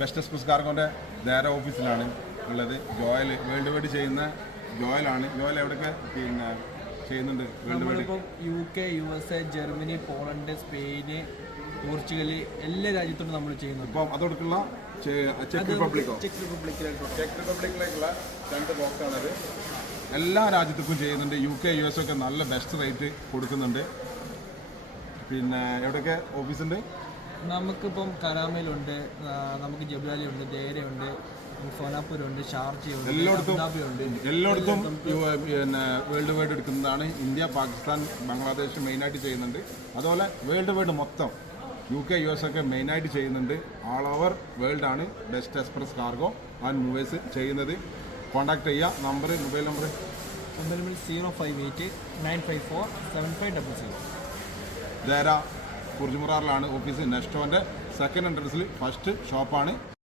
Best express കാർഗോൻ്റെ ദേര ഓഫീസിലാണ് ഉള്ളത്. Joel world wide ചെയ്യുന്ന ജോയലാണ്. ജോയൽ എവിടെയൊക്കെ പിന്നെ ചെയ്യുന്നുണ്ട് world wide? UK, USA, Germany, Poland, Spain, Portugal എല്ലാ രാജ്യത്തും നമ്മൾ ചെയ്യുന്നുണ്ട്. ഇപ്പം അതോടൊക്കെയുള്ള ചെക്ക് റിപ്പബ്ലിക്കിലേക്കുള്ള 2 ബോക്സാണത്. എല്ലാ രാജ്യത്തേക്കും ചെയ്യുന്നുണ്ട്. UK, US ഒക്കെ നല്ല ബെസ്റ്റ് റേറ്റ് കൊടുക്കുന്നുണ്ട്. പിന്നെ എവിടെയൊക്കെ ഓഫീസുണ്ട്? നമുക്കിപ്പം കരാമയിലുണ്ട്, നമുക്ക് ജബുലാലിയുണ്ട്, ദേരയുണ്ട്, സോനാപൂരുണ്ട്, ഷാർജയുണ്ട്, എല്ലായിടത്തും പിന്നെ വേൾഡ് വൈഡ് എടുക്കുന്നതാണ്. ഇന്ത്യ, പാകിസ്ഥാൻ, ബംഗ്ലാദേശ് മെയിനായിട്ട് ചെയ്യുന്നുണ്ട്. അതുപോലെ വേൾഡ് വൈഡ് മൊത്തം UK, US ഒക്കെ മെയിനായിട്ട് ചെയ്യുന്നുണ്ട്. ഓൾ ഓവർ വേൾഡാണ് best express cargo and movers ചെയ്യുന്നത്. കോൺടാക്ട് ചെയ്യുക. Mobile number 058-954-7500. ദേര കുർജുമുറാറിലാണ് ഓഫീസ്. നെസ്റ്റോൻ്റെ സെക്കൻഡ് എൻട്രൻസിൽ ഫസ്റ്റ് ഷോപ്പാണ്.